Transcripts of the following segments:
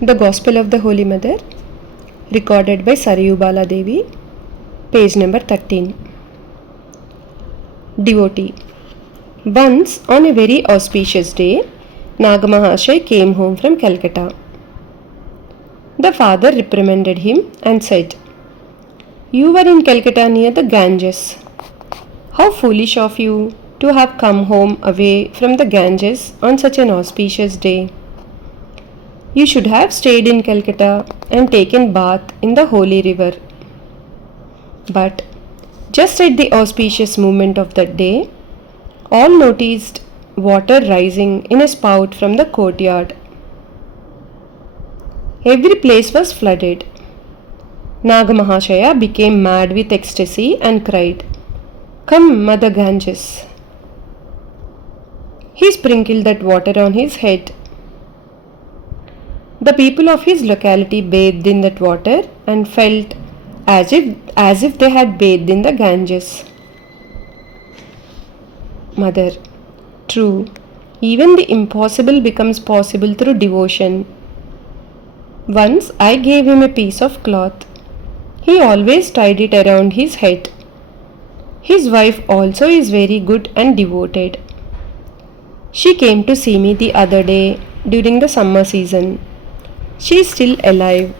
The Gospel of the Holy Mother, recorded by Sarayu Bala Devi, page number 13. Devotee. Once, on a very auspicious day, Nagamahashay came home from Calcutta. The father reprimanded him and said, "You were in Calcutta near the Ganges. How foolish of you to have come home away from the Ganges on such an auspicious day. You should have stayed in Calcutta and taken bath in the holy river." But just at the auspicious moment of that day, all noticed water rising in a spout from the courtyard. Every place was flooded. Nagamahashaya became mad with ecstasy and cried, "Come, Mother Ganges." He sprinkled that water on his head. The people of his locality bathed in that water and felt as if they had bathed in the Ganges. Mother, true, even the impossible becomes possible through devotion. Once I gave him a piece of cloth. He always tied it around his head. His wife also is very good and devoted. She came to see me the other day during the summer season. She is still alive.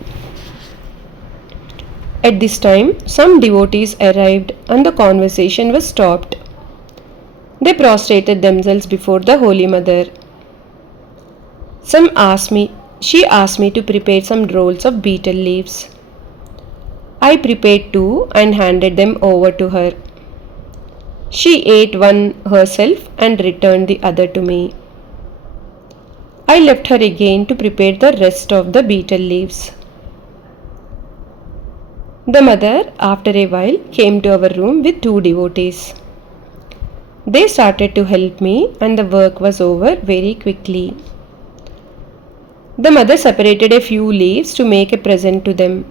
At this time, some devotees arrived and the conversation was stopped. They prostrated themselves before the Holy Mother. She asked me to prepare some rolls of betel leaves. I prepared two and handed them over to her. She ate one herself and returned the other to me. I left her again to prepare the rest of the betel leaves. The mother, after a while, came to our room with two devotees. They started to help me and the work was over very quickly. The mother separated a few leaves to make a present to them.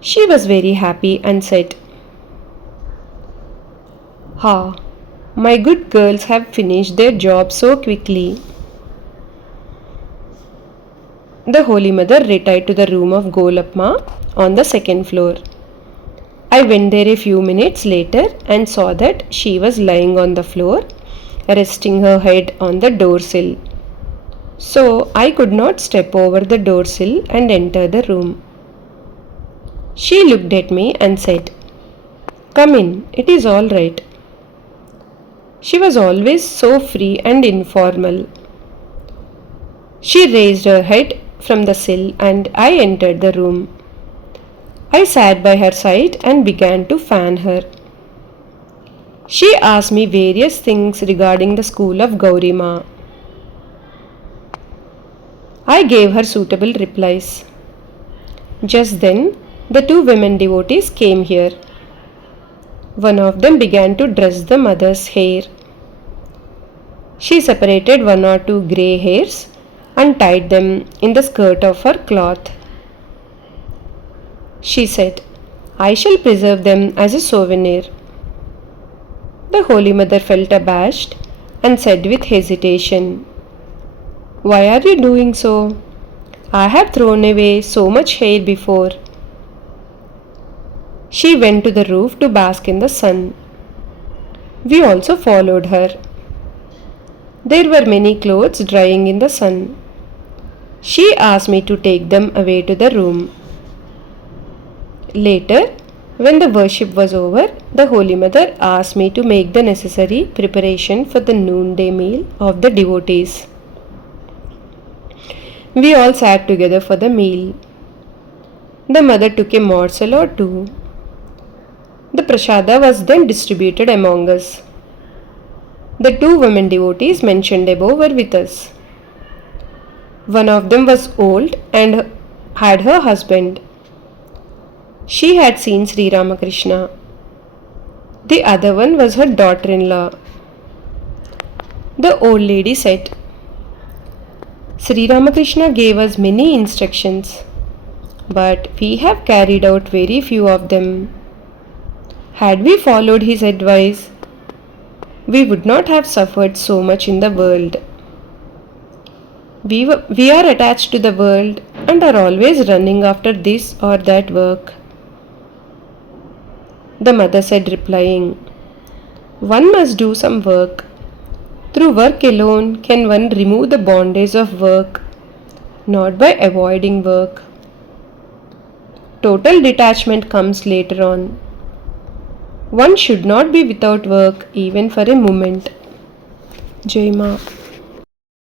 She was very happy and said, "Ha, my good girls have finished their job so quickly." The Holy Mother retired to the room of Golapma on the second floor. I went there a few minutes later and saw that she was lying on the floor, resting her head on the door sill. So I could not step over the door sill and enter the room. She looked at me and said, "Come in, it is all right." She was always so free and informal. She raised her head from the sill and I entered the room. I sat by her side and began to fan her. She asked me various things regarding the school of Gaurima. I gave her suitable replies. Just then, the two women devotees came here. One of them began to dress the mother's hair. She separated one or two grey hairs and tied them in the skirt of her cloth. She said, "I shall preserve them as a souvenir." The Holy Mother felt abashed and said with hesitation, "Why are you doing so? I have thrown away so much hair before." She went to the roof to bask in the sun. We also followed her. There were many clothes drying in the sun. She asked me to take them away to the room. Later, when the worship was over, the Holy Mother asked me to make the necessary preparation for the noonday meal of the devotees. We all sat together for the meal. The mother took a morsel or two. The prasada was then distributed among us. The two women devotees mentioned above were with us. One of them was old and had her husband. She had seen Sri Ramakrishna. The other one was her daughter-in-law. The old lady said, "Sri Ramakrishna gave us many instructions, but we have carried out very few of them. Had we followed his advice, we would not have suffered so much in the world. We are attached to the world and are always running after this or that work. The mother said, replying, one must do some work. Through work alone can one remove the bondage of work, not by avoiding work. Total detachment comes later on. One should not be without work even for a moment. Jai Ma.